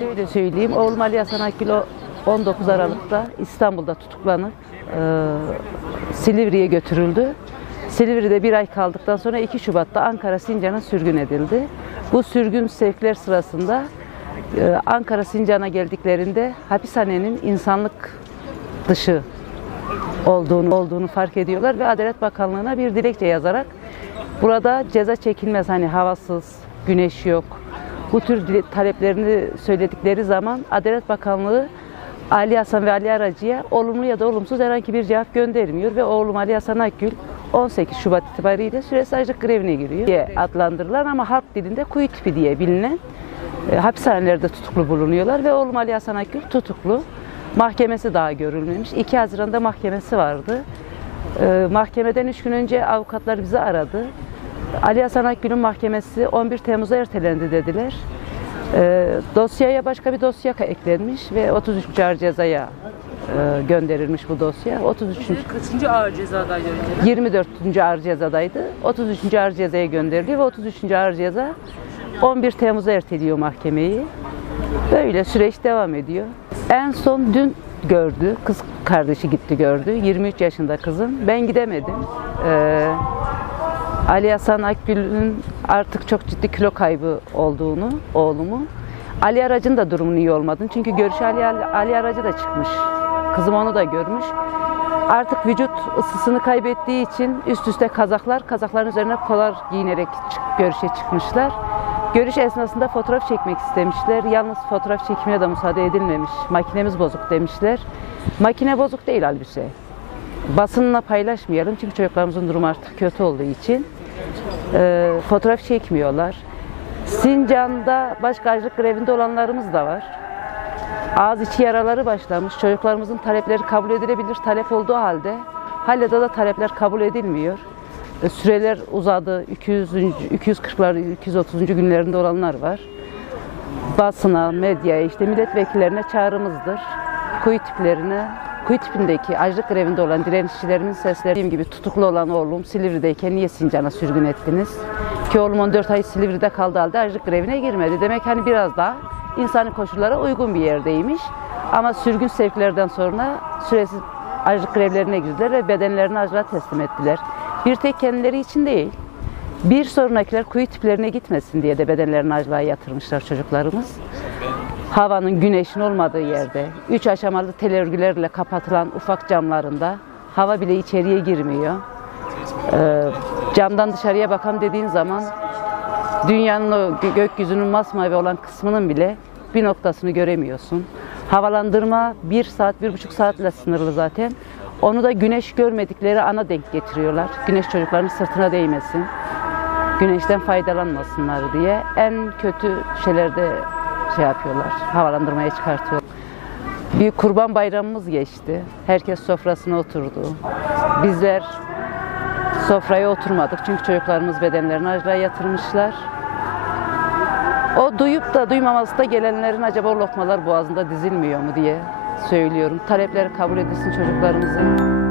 Şöyle söyleyeyim, oğlum Ali Hasan Akgül 19 Aralık'ta İstanbul'da tutuklanıp Silivri'ye götürüldü. Silivri'de bir ay kaldıktan sonra 2 Şubat'ta Ankara Sincan'a sürgün edildi. Bu sürgün sevkler sırasında Ankara Sincan'a geldiklerinde hapishanenin insanlık dışı olduğunu fark ediyorlar ve Adalet Bakanlığı'na bir dilekçe yazarak burada ceza çekilmez, hani havasız, güneş yok, bu tür taleplerini söyledikleri zaman Adalet Bakanlığı Ali Hasan ve Ali Aracı'ya olumlu ya da olumsuz herhangi bir cevap göndermiyor ve oğlum Ali Hasan Akgül 18 Şubat itibariyle süresiz açlık grevine giriyor diye adlandırılan ama halk dilinde kuyu tipi diye bilinen hapishanelerde tutuklu bulunuyorlar ve oğlum Ali Hasan Akgül tutuklu. Mahkemesi daha görülmemiş. 2 Haziran'da mahkemesi vardı. Mahkemeden 3 gün önce avukatlar bizi aradı. Ali Hasan Akgül'ün mahkemesi 11 Temmuz'a ertelendi dediler. Dosyaya başka bir dosya eklenmiş ve 33. Ağır Ceza'ya gönderilmiş bu dosya. 33. Kaçıncı ağır cezadaydı önce? 24. Ağır Ceza'daydı. 33. Ağır Ceza'ya gönderiliyor ve 33. Ağır Ceza 11 Temmuz'a erteliyor mahkemeyi. Böyle süreç devam ediyor. En son dün gördü, kız kardeşi gitti gördü. 23 yaşında kızım. Ben gidemedim. Ali Hasan Akgül'ün artık çok ciddi kilo kaybı olduğunu, oğlumu. Ali Aracı'nın da durumunun iyi olmadığını. Çünkü görüşü Ali Aracı da çıkmış. Kızım onu da görmüş. Artık vücut ısısını kaybettiği için üst üste kazakların üzerine polar giyinerek görüşe çıkmışlar. Görüş esnasında fotoğraf çekmek istemişler. Yalnız fotoğraf çekmeye de müsaade edilmemiş. Makinemiz bozuk demişler. Makine bozuk değil halbuki. Basınla paylaşmayalım çünkü çocuklarımızın durumu artık kötü olduğu için fotoğraf çekmiyorlar. Sincan'da başka açlık grevinde olanlarımız da var. Ağız içi yaraları başlamış. Çocuklarımızın talepleri kabul edilebilir talep olduğu halde hala da talepler kabul edilmiyor. Süreler uzadı. 240'lar, 230. günlerinde olanlar var. Basına, medyaya, işte milletvekillerine çağrımızdır. Kuyu tipindeki açlık grevinde olan direnişçilerimin sesleri, dediğim gibi tutuklu olan oğlum Silivri'deyken niye Sincan'a sürgün ettiniz? Ki oğlum 14 ay Silivri'de kaldığı halde açlık grevine girmedi. Demek hani biraz daha insani koşullara uygun bir yerdeymiş. Ama sürgün sevklerden sonra süresiz açlık grevlerine girdiler ve bedenlerini açlığa teslim ettiler. Bir tek kendileri için değil, bir sonrakiler kuyu tiplerine gitmesin diye de bedenlerini açlığa yatırmışlar çocuklarımız. Havanın, güneşin olmadığı yerde, 3 aşamalı tel örgülerle kapatılan ufak camlarında hava bile içeriye girmiyor. Camdan dışarıya bakan dediğin zaman dünyanın o gökyüzünün masmavi olan kısmının bile bir noktasını göremiyorsun. Havalandırma 1 saat, 1,5 saatle sınırlı zaten. Onu da güneş görmedikleri ana denk getiriyorlar. Güneş çocukların sırtına değmesin, güneşten faydalanmasınlar diye en kötü şeylerde yapıyorlar, havalandırmaya çıkartıyorlar. Bir Kurban Bayramımız geçti. Herkes sofrasına oturdu. Bizler sofraya oturmadık çünkü çocuklarımız bedenlerini açlığa yatırmışlar. O duyup da duymaması da gelenlerin acaba o lokmalar boğazında dizilmiyor mu diye söylüyorum. Talepleri kabul edilsin çocuklarımızın.